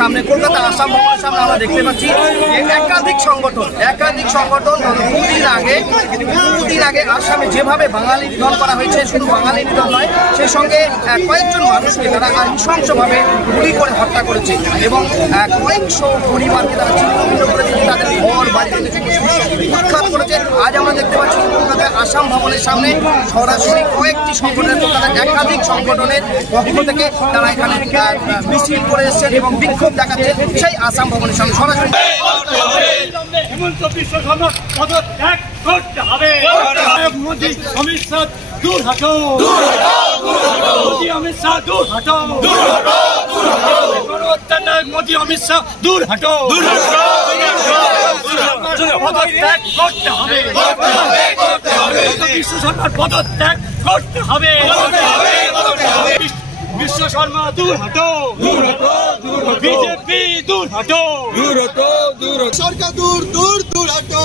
সামনে, কলকাতা আসাম ভবনের সামনে আমরা দেখতে পাচ্ছি একাধিক সংগঠন দুদিন আগে আসামে যেভাবে বাঙালি নিধন করা হয়েছে, শুধু বাঙালি নিধন নয়, সেই সঙ্গে কয়েকজন মানুষকে তারা নৃশংসভাবে গুলি করে হত্যা করেছে এবং কয়েকশো পরিবারকে তারা ছিন্ন করে দিয়ে তাদের ঘর বাড়ি উৎখাত করেছে। আজ আমরা দেখতে পাচ্ছি কলকাতায় আসাম ভবনের সামনে সরাসরি কয়েকটি সংগঠনের একাধিক সংগঠনের পক্ষ থেকে তারা এখানে মিছিল করে এসেছেন এবং বিক্ষোভ দেখাচ্ছেন সেই আসাম ভবনের সামনে সরাসরি। दूर हटो, मोदी अमित शाह दूर हटो, मोदी अमित शाह दूर हटो, পদত্যাগ করতে হবে, বিশ্ব সরকার পদত্যাগ করতে হবে, বিশ্ব শর্মা দূর হটো, বিজেপি দূর হটো, সরকার দূর হটো,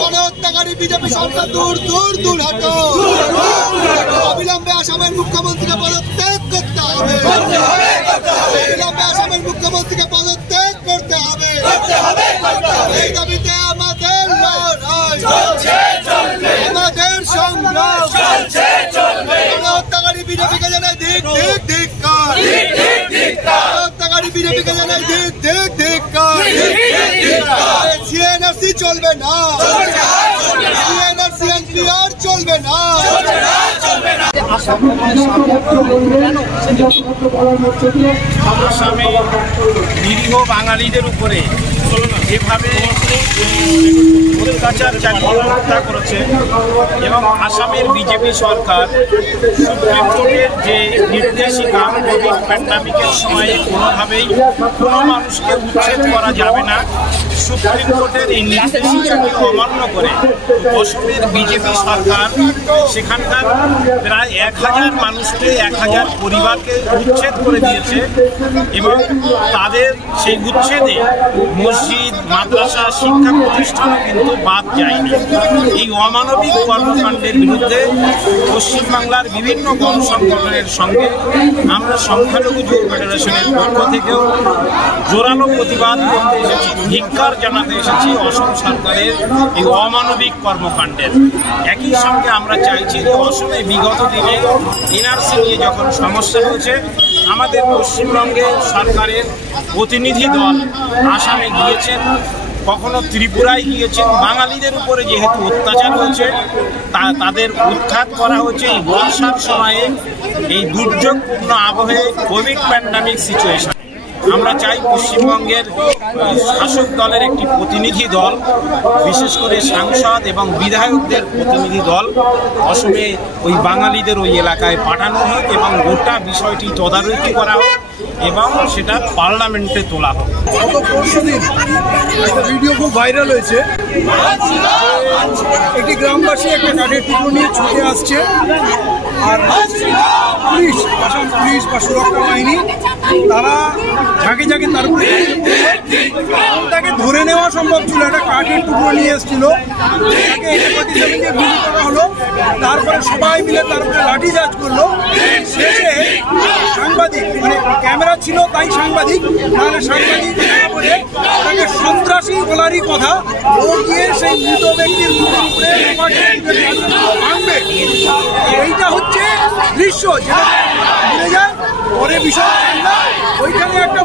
গণহত্যাকারী বিজেপি সরকার দূর হটো, অবিলম্বে আসামের মুখ্যমন্ত্রীকে পদত্যাগ করতে হবে, অবিলম্বে আসামের মুখ্যমন্ত্রীকে পদত্যাগ করতে হবে, এই দাবিতে আমাদের লড়াই, আমাদের সংগ্রাম, গণহত্যাকারী বিজেপিকে জানাই ধিক্কার, গণহত্যাকারী বিজেপিকে জানাই ধিক্কার, সিএনআরসি চলবে না, সিএনআরসি এনপিআর চলবে না। আসামে নিরীহ বাঙালিদের উপরে যেভাবে অত্যাচার চালিয়ে হত্যা করেছে এবং আসামের বিজেপি সরকার সুপ্রিম কোর্টের যে নির্দেশিকা কোভিড প্যান্ডামিকের সময়ে কোনোভাবেই কোনো মানুষকে উচ্ছেদ করা যাবে না, সুপ্রিম কোর্টের এই নির্দেশিকাকে অমান্য করে অসমের বিজেপি সরকার সেখানকার প্রায় 1000 মানুষকে 1000 পরিবারকে উচ্ছেদ করে দিয়েছে এবং তাদের সেই উচ্ছেদে মসজিদ, মাদ্রাসা, শিক্ষা প্রতিষ্ঠানও কিন্তু বাদ যায়নি। এই অমানবিক কর্মকাণ্ডের বিরুদ্ধে পশ্চিমবাংলার বিভিন্ন গণসংগঠনের সঙ্গে আমরা সংখ্যালঘু যুব ফেডারেশনের পক্ষ থেকেও জোরালো প্রতিবাদ করতে এসেছি, ধিক্কার জানাতে এসেছি অসম সরকারের এই অমানবিক কর্মকাণ্ডের। একই সঙ্গে আমরা চাইছি যে অসমে বিগত দিনে এনআরসি নিয়ে যখন সমস্যা হয়েছে আমাদের পশ্চিমবঙ্গের সরকারের প্রতিনিধি দল আসামে গিয়েছেন, কখনো ত্রিপুরায় গিয়েছেন, বাঙালিদের উপরে যেহেতু অত্যাচার হয়েছে তাদের উৎখাত করা হচ্ছে এই বর্ষার সময়ে এই দুর্যোগপূর্ণ আবহে কোভিড প্যান্ডামিক সিচুয়েশন। আমরা চাই পশ্চিমবঙ্গের শাসক দলের একটি প্রতিনিধি দল, বিশেষ করে সাংসদ এবং বিধায়কদের প্রতিনিধি দল অসমে ওই বাঙালিদের ওই এলাকায় পাঠানো হোক এবং গোটা বিষয়টি তদারকি করা হোক এবং সেটা পার্লামেন্টে তোলা হোক। গত পরশুদিন একটা ভিডিও খুব ভাইরাল হয়েছে, একটি গ্রামবাসী একটা কাঠের টুকরো নিয়ে ছুটে আসছে আর পুলিশ, আসাম পুলিশ বা সুরক্ষা বাহিনী তারা ঝাঁকে ঝাঁকে তার উপরে তাকে ধরে নেওয়া সম্ভব ছিল। একটা কাঠের টুকরো নিয়ে এসেছিল, তাকে গুলি করা হলো, তারপরে সবাই মিলে তার উপরে লাঠিচার্জ করলো। শেষে সাংবাদিক, মানে ক্যামেরা ছিল তাই সাংবাদিক, নাহলে সাংবাদিক বলে তাকে সন্ত্রাসী বলারই কথা। ও গিয়ে সেই মৃত ব্যক্তির উপরে ভাঙবে, এইটা হচ্ছে দৃশ্য যেটা ভুলে যায়। পরে বিষয় ওইখানে একটা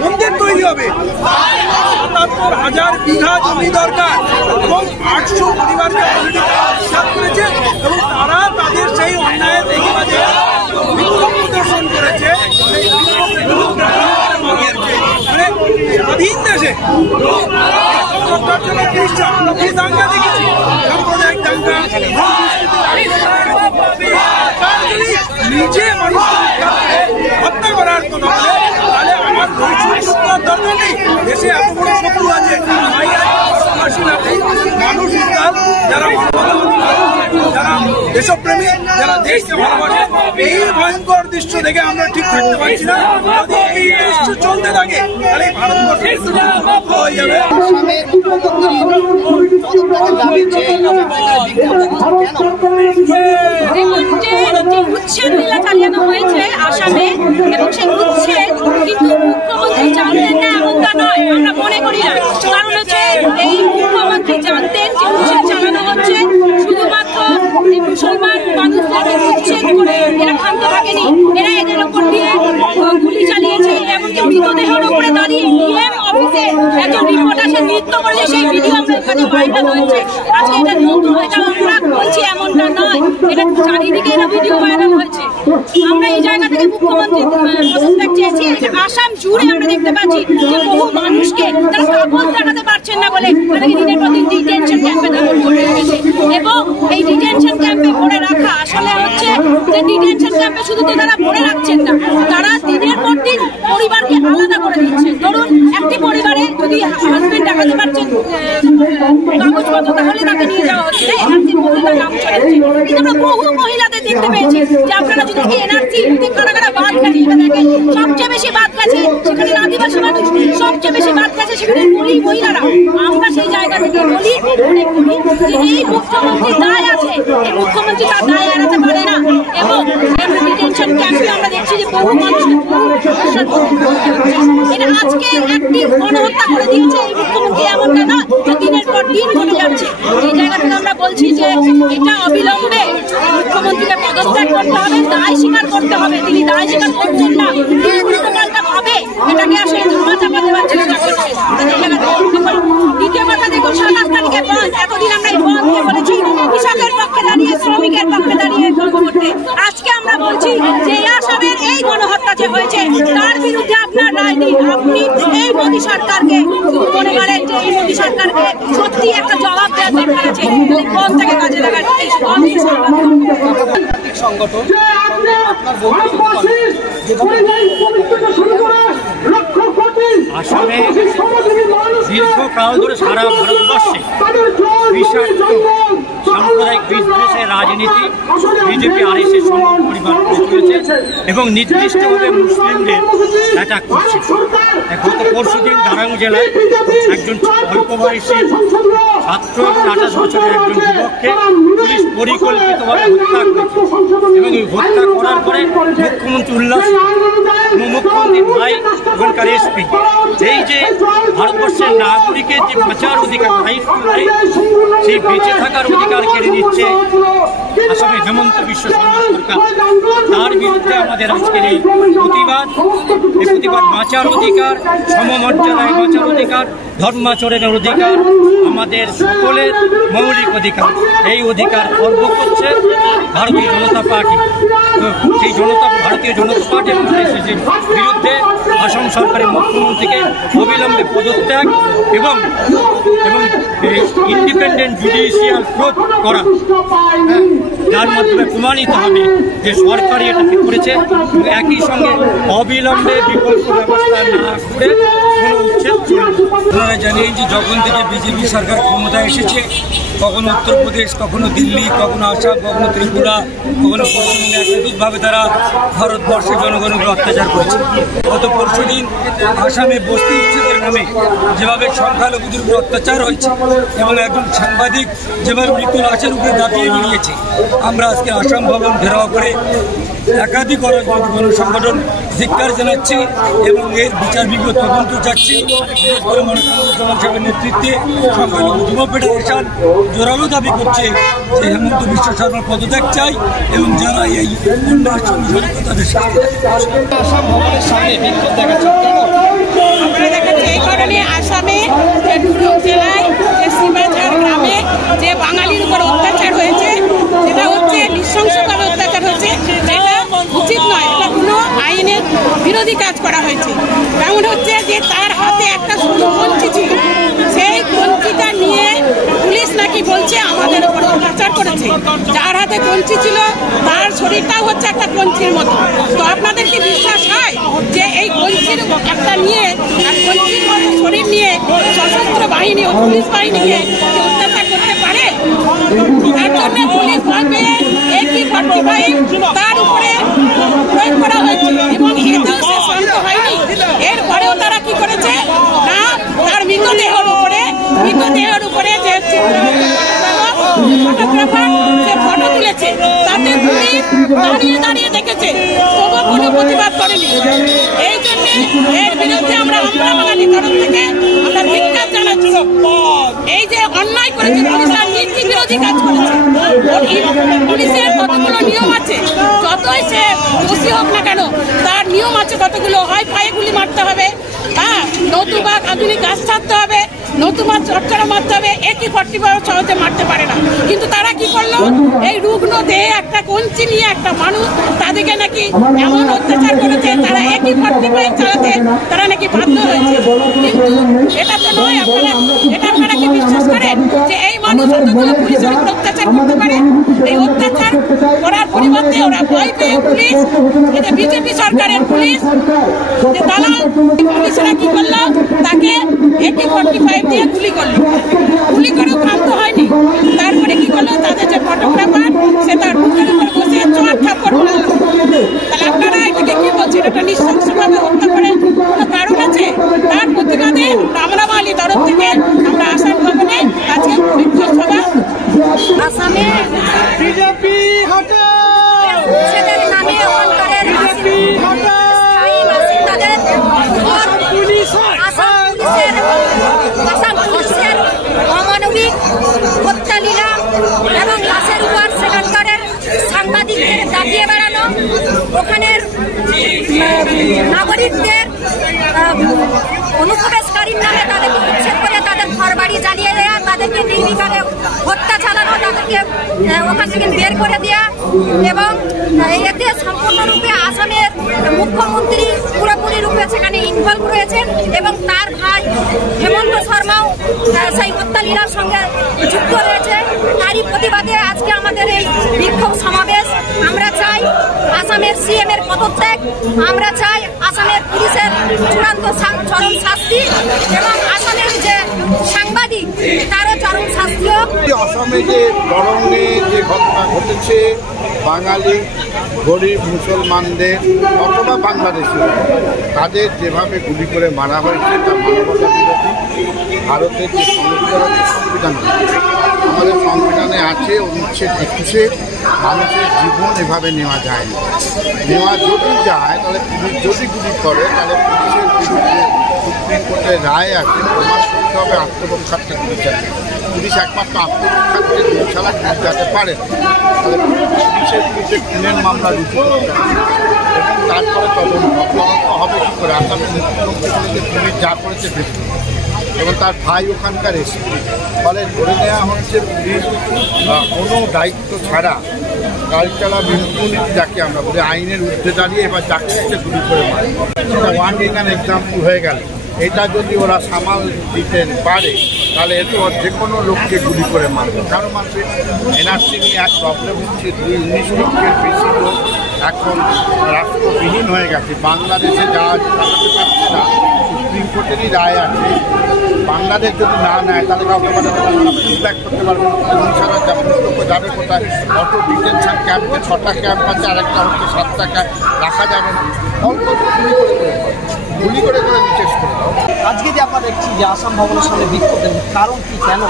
মন্দির তৈরি হবে, 77,000 বিঘা জমি দরকার এবং 800 পরিবারকে সাত করেছে এবং তারা তাদের সেই অন্যায়ের প্রতিবাদে বিক্ষোভ প্রদর্শন করেছে। মানে স্বাধীন দেশে রক্ষার জন্য আমরা দাঙ্গা দেখেছি, সাম্প্রদায়িক দাঙ্গা, নিজে মানুষকে হত্যা করার কথা বলে, তাহলে আমার দরকার নেই। দেশে এত বড় শত্রু আছে, মানুষ যারা যারা দেশপ্রেমী, যারা দেশকে ভালোবাসে, এই ভয়ঙ্কর দৃশ্য দেখে আমরা ঠিক থাকতে পারছি না। যদি এই দৃশ্য চলতে থাকে থাকে তাহলে ভারতবর্ষে হয়ে যাবে। আসামের মুখ্যমন্ত্রীর পদত্যাগের দাবি যে উচ্ছেদ লীলা চালানো হয়েছে আসামে, এবং সেই উচ্ছেদ কিন্তু মুখ্যমন্ত্রী জানতেন না এমনটা নয়, আমরা মনে করি না। কারণ হচ্ছে এই মুখ্যমন্ত্রী জানতেন যে উচ্ছেদ চালানো হচ্ছে শুধুমাত্র মুসলমান মানুষদেরকে উচ্ছেদ করে এরা ক্ষান্ত থাকেনি, এরা এদের উপর দিয়ে গুলি চালিয়েছে, এমনকি মৃতদেহের উপরে দাঁড়িয়ে ডিএম অফিসে একজন রিপোর্টার সে নৃত্য করেছে, সেই ভিডিও আমাদের কাছে ভাইরাল হয়েছে। আজকে এটা নতুন, এটা আমরা বলছি এমনটা নয়, এটা চারিদিকে এটা ভিডিও ভাইরাল হয়েছে। আমরা এই জায়গা থেকে মুখ্যমন্ত্রী পদত্যাগ চেয়েছি। আসাম জুড়ে আমরা দেখতে পাচ্ছি যে বহু মানুষকে তারা কাগজ দেখাতে পারছেন না বলে তাদেরকে দিনের পর দিন ডিটেনশন ক্যাম্পে ধারণ করে রেখেছে, এবং এই ডিটেনশন ক্যাম্পে ভরে রাখা আসলে হচ্ছে যে ডিটেনশন ক্যাম্পে শুধু তো তারা ভরে রাখছেন না, তারা দিনের পর দিন পরিবারকে আলাদা করে দিচ্ছেন। ধরুন একটি পরিবারে যদি হাজবেন্ড দেখাতে পারছেন কাগজপত্র, তাহলে তাকে নিয়ে যাওয়া হচ্ছে, এনআরসির মধ্যে তার নাম চলে যাচ্ছে। কিন্তু আমরা বহু মহিলাদের দেখতে পেয়েছি যে আপনারা যদি এনআরসি কারা কারা বাদ গেছে এটা দেখেন, সবচেয়ে বেশি বাদ গেছে সেখানে আদিবাসী মানুষ, সবচেয়ে বেশি বাদ গেছে সেখানে মহিলারা। আমরা সেই জায়গা থেকে বলি মনে করি যে এই মুখ্যমন্ত্রী দায় আছে, এই মুখ্যমন্ত্রী তার দায় এড়াতে পারে না, এবং ডিটেনশন ক্যাম্পে আমরা দেখছি যে বহু মানুষ এটা আজকে একটি গণহত্যা করে দিয়েছে এই মুখ্যমন্ত্রী, এমনটা না যে দিনের পর দিন ঘটে যাচ্ছে। এই জায়গা থেকে আমরা বলছি যে এটা অবিলম্বে মুখ্যমন্ত্রীকে পদত্যাগ করতে হবে, দায় স্বীকার করতে হবে। তিনি দায় স্বীকার করছেন না, উল্টোপাল্টা ভাবে এটাকে আসলে ধামা চাপা দেওয়ার চেষ্টা করছে। দ্বিতীয় কথা দেখুন, 27 তারিখে বন্ধ, এতদিন আমরা এই বন্ধকে বলেছি কৃষকের পক্ষে দাঁড়িয়ে, শ্রমিকের পক্ষে দাঁড়িয়ে করতে। আজকে আমরা বলছি যে আসামের এই গণহত্যা যে হয়েছে তার বিরুদ্ধে আপনার রায় দিন। আপনি এই মোদী সরকারকে মনে করেন যে এই মোদী সরকারকে সত্যি একটা জবাব দেওয়ার দরকার আছে, বন্ধ থেকে কাজে লাগার এই সংগঠন আসামে দীর্ঘকাল ধরে সারা ভারতবর্ষে বিষাক্ত সাম্প্রদায়িক বিদ্বেষের রাজনীতি বিজেপি আরএসএস সংগঠন পরিবার চলেছে এবং নির্দিষ্টভাবে মুসলিমদের অ্যাটাক করছে। গত পরশুদিন দারাং জেলায় একজন অল্প বয়সী ছাত্র এবং 28 বছরের একজন যুবককে পুলিশ পরিকল্পিতভাবে হত্যা করেছে, এবং এই হত্যা করার পরে মুখ্যমন্ত্রী উল্লাসিত, মুখ্যমন্ত্রীর ভাই ওখানকার এসপি এই যে ভারতবর্ষের নাগরিকের যে বাঁচার অধিকার, সেই বেঁচে থাকার অধিকার কেড়ে নিচ্ছে আসামে হেমন্ত বিশ্ব শর্মা সরকার। তার বিরুদ্ধে আমাদের আজকের এই প্রতিবাদ বাঁচার অধিকার, সমমর্যাদায় বাঁচার অধিকার, ধর্মাচরণের অধিকার আমাদের সকলের মৌলিক অধিকার। এই অধিকার খর্ব করছে ভারতীয় জনতা পার্টি। সেই ভারতীয় জনতা পার্টি এবং আরএসএসের বিরুদ্ধে আসাম সরকারের মুখ্যমন্ত্রীকে অবিলম্বে পদত্যাগ এবং ইন্ডিপেন্ডেন্ট জুডিশিয়াল প্রোব করা, যার মাধ্যমে প্রমাণিত হবে যে সরকারই এটা ঠিক করেছে, এবং একই সঙ্গে অবিলম্বে বিকল্প ব্যবস্থা না করে কোনো উচ্ছেদ চলবে। আপনারা জানেন যে যখন থেকে বিজেপি সরকার ক্ষমতায় এসেছে, কখনো উত্তরপ্রদেশ, কখনো দিল্লি, কখনো আসাম, কখনো ত্রিপুরা, কখনো পশ্চিমবঙ্গে একাধিকভাবে তারা ভারতবর্ষের জনগণকে অত্যাচার করেছে। গত পরশুদিন আসামে বস্তি উচ্ছেদের নামে যেভাবে সংখ্যালঘুদের উপর অত্যাচার হয়েছে এবং একজন সাংবাদিক যেভাবে মৃত্যু লাশের উপরে দাপিয়ে বেরিয়েছে, আমরা আজকে আসাম ভবন ঘেরাও করে একাধিক অরাজনৈতিক গণসংগঠন ধিক্কার জানাচ্ছি এবং এর বিচার বিভাগ তদন্ত চাচ্ছি। বিশেষ করে মনোরঞ্জন সাহেবের নেতৃত্বে সংখ্যালঘু যুব ফেডারেশন জোরালো দাবি করছে যে হেমন্ত বিশ্ব শর্মার পদত্যাগ চাই এবং যারা এই অন্যায়ের সঙ্গে জড়িত তাদের শাস্তি। আসাম ভবনের সামনে বিক্ষোভ দেখাচ্ছে আমরা দেখাচ্ছি এই কারণে আসামে জেলায় যে সীমাঝাড় গ্রামে যে বাঙালির উপর অত্যাচার হয়েছে, যেটা হচ্ছে নৃশংসভাবে অত্যাচার হয়েছে, যেটা উচিত নয়, এটা কোনো আইনের বিরোধী কাজ করা হয়েছে। কারণ হচ্ছে যে তার হাতে একটা সরু কঞ্চি ছিল, সেই কঞ্চিটা নিয়ে পুলিশ নাকি বলছে আমাদের উপর অত্যাচার করেছে। যার হাতে কঞ্চি ছিল তার শরীরটাও হচ্ছে একটা কঞ্চির মতো। তো আপনাদের কি বিশ্বাস হয় যে এই কঞ্চির একটা নিয়ে আর কঞ্চির মতো শরীর নিয়ে সশস্ত্র বাহিনী ও পুলিশ বাহিনীকে অত্যাচার করতে পারে? তার জন্য পুলিশ ভাবে AK-45 তার উপরে প্রয়োগ করা হয়েছে এবং এতেও সে শান্ত হয়নি। এর তারপরেও তারা কি করেছে না তার মৃতদেহের উপরে যে ফটোগ্রাফার যে ফটো তুলেছে তাতে পুলিশ দাঁড়িয়ে দেখেছে, তবুও কোনো প্রতিবাদ করেনি। এই জন্য এর বিরুদ্ধে আমরা বাঙালি তরফ থেকে আমরা ধিক্কার জানাচ্ছি। এই যে অন্যায় করেছে পুলিশের নীতি বিরোধী কাজ করেছে। পুলিশের কতগুলো নিয়ম আছে, যতই সে দোষী হোক না কেন তার নিয়ম আছে কতগুলো, হয় পায়ে গুলি মারতে হবে, হ্যাঁ, নতুবা আধুনিক গাছ ছাড়তে হবে, নতুবা চটচড়া মারতে হবে, একই 45 সহজে মারতে পারে না। কিন্তু তারা কি করলো, এই রুগ্ন দেহে একটা কঞ্চি নিয়ে একটা মানুষ তাদেরকে নাকি এমন অত্যাচার করেছে, তারা একই 45 চালাতে তারা নাকি বাধ্য হয়েছে। কিন্তু এটা তো নয়, আপনারা কি বিশ্বাস করেন যে এই মানুষ অতগুলো পুলিশের উপর অত্যাচার করতে পারে? এই অত্যাচার করার পরিবর্তে ওরা ভয় পেয়ে পুলিশ, এই যে বিজেপি সরকারের পুলিশ যে দালাল পুলিশরা কি করলো, তাকে AK-45 দিয়ে গুলি করলো, গুলি করেও ক্ষান্ত হয়নি। তারপরে কি করলো, তাদের যে ফটোগ্রাফার সে তার বুকের উপর বসে চোর থাপ্পড় মারলো। তাহলে আপনারা এটাকে কি বলছেন, এটা নৃশংসভাবে হত্যা করে কোনো কারণ আছে? তার প্রতিবাদে আমরা বাঙালি তরফ থেকে আমরা আসাম ভবনে আজকে বিক্ষোভ সভা। আসামে বিজেপি উচ্ছেদের নামে অন্তরের স্থায়ী বাসিন্দাদের আসাম পুলিশের অমানবিক হত্যালীলা এবং লাশের উপর সেখানকারের সাংবাদিকদের দাবিয়ে বেড়ানো, ওখানের নাগরিকদের অনুপ্রবেশকারীর নামে তাদেরকে উচ্ছেদ করে তাদের ঘর বাড়ি জ্বালিয়ে দেওয়া, তাদেরকে নির্বিকারে হত্যা চালানো, তাদেরকে ওখান থেকে বের করে দেওয়া, এবং এতে সম্পূর্ণরূপে আসামের মুখ্যমন্ত্রী পুরোপুরি রূপে সেখানে ইনভলভ রয়েছেন এবং তার ভাই হেমন্ত শর্মাও সেই হত্যালীলার সঙ্গে যুক্ত রয়েছে। তারই প্রতিবাদে আজকে আমাদের এই বিক্ষোভ সমাবেশ। আমরা চাই আসামের CM এর পদত্যাগ, আমরা চাই আসামের পুলিশের চূড়ান্ত চরম শাস্তি এবং আসামের যে সাংবাদিক তারও চরম শাস্তি হোক। আসামে যে বরঙ্গে যে ঘটনা ঘটেছে, বাঙালি গরিব মুসলমানদের অথবা বাংলাদেশি তাদের যেভাবে গুলি করে মারা হয়েছে তা মানবতা বিরোধী। ভারতের যে সংবিধান আমাদের সংবিধানে আছে, অনুচ্ছেদ 21 মানুষের জীবন এভাবে নেওয়া যায় না। নেওয়া যদি যায় তাহলে পুলিশ যদি গুলি করে তাহলে পুলিশের বিরুদ্ধে সুপ্রিম কোর্টের রায় আছে, প্রমাণ করতে হবে আত্মরক্ষার্থে গুলি চালিয়ে। পুলিশ একমাত্র আত্মরক্ষার্থে গুলি ছাড়া গুলি যাতে পারে, তাহলে পুলিশের বিরুদ্ধে খুনের মামলা রুজু করতে হবে এবং তারপরে তদন্ত হবে কী করে। আসামের মুখ্যমন্ত্রী বলেছে পুলিশ যা করেছে বেশি, এবং তার ভাই ওখানকার এসে ফলে ধরে নেওয়া হচ্ছে পুলিশ কোনো দায়িত্ব ছাড়া কালচারাল ইম্পুনিটি যাকে আমরা বলি, আইনের ঊর্ধ্বে দাঁড়িয়ে এবার যাকে হচ্ছে গুলি করে মারে। সেটা ওয়ান এখানে এক্সাম্পল হয়ে গেল। এটা যদি ওরা সামাল দিতে পারে তাহলে এত যে কোনো লোককে গুলি করে মারবে। কারণ মানুষের NRC নিয়ে এক প্রবলেম হচ্ছে, 19 লক্ষের বেশি লোক এখন রাষ্ট্রবিহীন হয়ে গেছে। বাংলাদেশে যাওয়া চালাতে পারছে না, সুপ্রিম কোর্টেরই রায় আছে। বাংলাদেশ যদি না নেয় তাহলে কাউকে ফিডব্যাক করতে পারবে না। ছাড়া যাবে কোথায়? অটো ডিটেনশন ক্যাম্পে 6টা ক্যাম্প আছে, আরেকটা হচ্ছে 7টা ক্যাম্প, রাখা যাবে না। অল্প গুলি করে নিচেস করে দাও। আজকে যে আমরা দেখছি যে আসাম ভবনের সামনে বিক্ষোভ, কারণ কি, কেন?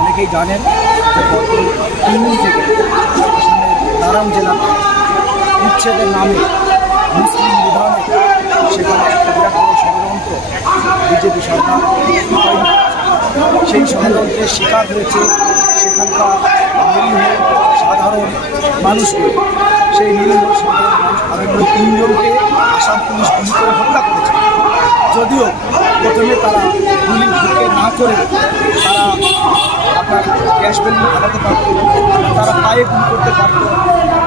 অনেকেই জানেন যে গত 3 দিন থেকে আসামের দারাম জেলাতে উচ্ছেদের নামে মুসলিম বিধানে সেখানে একটা বিরাট বড় ষড়যন্ত্র বিজেপি সরকার, সেই ষড়যন্ত্রের শিকার হয়েছে সেখানকার নিরীহ সাধারণ মানুষগুলো। সেই নিরীহ সাধারণ মানুষ তাদের 3 জনকে আসাম পুলিশ গুলি করে হত্যা করেছে। যদিও প্রথমে তারা গুলি ঢুকে না করে তারা আপনার গ্যাস বেলুন ফাটাতে পারত, তারা পায়ে গুলি করতে পারত,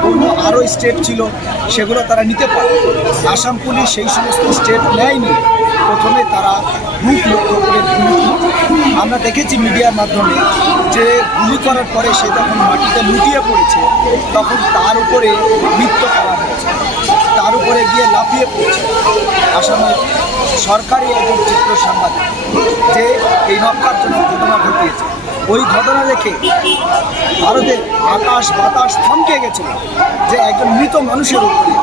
অন্য আরও স্টেপ ছিল সেগুলো তারা নিতে পারত। আসাম পুলিশ সেই সমস্ত স্টেপ নেয়নি। প্রথমে তারা মুখ লক্ষ্য করে গুলি। আমরা দেখেছি মিডিয়ার মাধ্যমে যে গুলি করার পরে সে যখন মাটিতে লুটিয়ে পড়েছে তখন তার উপরে নৃত্য করা হয়েছে, তার উপরে গিয়ে লাফিয়ে পড়ছে আসামের সরকারি একজন চিত্র সাংবাদিক, যে এই নক্কারজনক ঘটনা ঘটিয়েছে। ওই ঘটনা দেখে ভারতের আকাশ বাতাস থমকে গেছিল যে একজন মৃত মানুষের উপরে,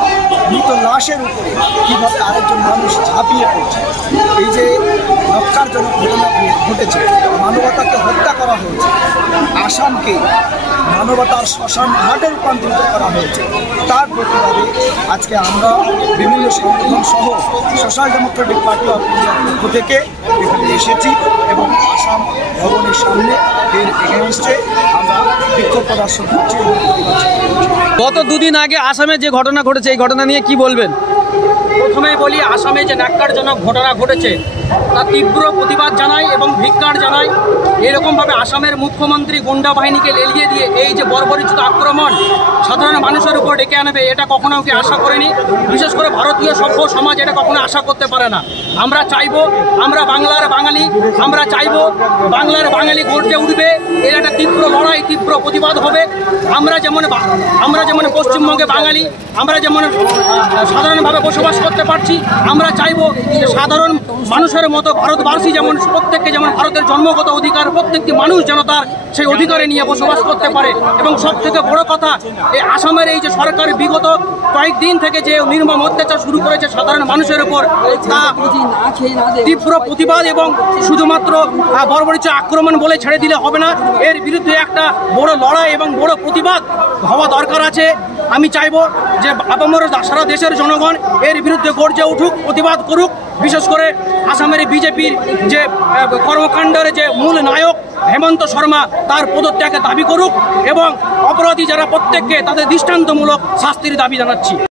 মৃত লাশের উপরে কীভাবে আরেকজন মানুষ ঝাঁপিয়ে পড়ছে। এই যে ন্যক্কারজনক ঘটনা ঘটেছে, মানবতাকে হত্যা করা হয়েছে, আসামকে মানবতার শ্মশান ঘাটে রূপান্তরিত করা হয়েছে, তার প্রতিবাদে আজকে আমরা বিভিন্ন সংগঠন সহ সোশ্যাল ডেমোক্রেটিক পার্টি অফ ইন্ডিয়ার পক্ষ থেকে এখানে এসেছি এবং আসাম ভবনের সামনে এর এগেনস্টে আমরা বিক্ষোভ প্রদর্শন করছি এবং গত দুদিন আগে আসামে যে ঘটনা ঘটেছে, এই ঘটনা নিয়ে কি বলবেন? প্রথমেই বলি, আসামে যে ন্যাক্কারজনক ঘটনা ঘটেছে তার তীব্র প্রতিবাদ জানাই এবং ধিক্কার জানাই। এরকমভাবে আসামের মুখ্যমন্ত্রী গুন্ডা বাহিনীকে লেলিয়ে দিয়ে এই যে বর্বরোচিত আক্রমণ সাধারণ মানুষের উপর ডেকে আনবে, এটা কখনো ওকে আশা করেনি। বিশেষ করে ভারতীয় সভ্য সমাজ এটা কখনো আশা করতে পারে না। আমরা চাইবো, আমরা বাংলার বাঙালি, আমরা চাইবো বাংলার বাঙালি গর্জে উঠবে, এর একটা তীব্র লড়াই, তীব্র প্রতিবাদ হবে। আমরা যেমন পশ্চিমবঙ্গে বাঙালি, আমরা যেমন সাধারণভাবে বসবাস করতে পারছি, আমরা চাইবো যে সাধারণ মানুষের মতো ভারতবাসী যেমন প্রত্যেককে যেমন ভারতের জন্মগত অধিকার, প্রত্যেকটি মানুষ যেন তার সেই অধিকারে নিয়ে বসবাস করতে পারে। এবং সব থেকে বড় কথা, এই আসামের এই যে সরকার বিগত কয়েকদিন থেকে যে নির্মম অত্যাচার শুরু করেছে সাধারণ মানুষের উপর, তা তীব্র প্রতিবাদ এবং শুধুমাত্র বর্বরোচিত আক্রমণ বলে ছেড়ে দিলে হবে না। এর বিরুদ্ধে একটা বড় লড়াই এবং বড় প্রতিবাদ হওয়া দরকার আছে। আমি চাইবো যে আপামর সারা দেশের জনগণ এর বিরুদ্ধে গর্জে উঠুক, প্রতিবাদ করুক। বিশেষ করে আসামের বিজেপির যে কর্মকাণ্ডের যে মূল নায়ক হেমন্ত শর্মা, তার পদত্যাগের দাবি করুক এবং অপরাধী যারা প্রত্যেককে তাদের দৃষ্টান্তমূলক শাস্তির দাবি জানাচ্ছি।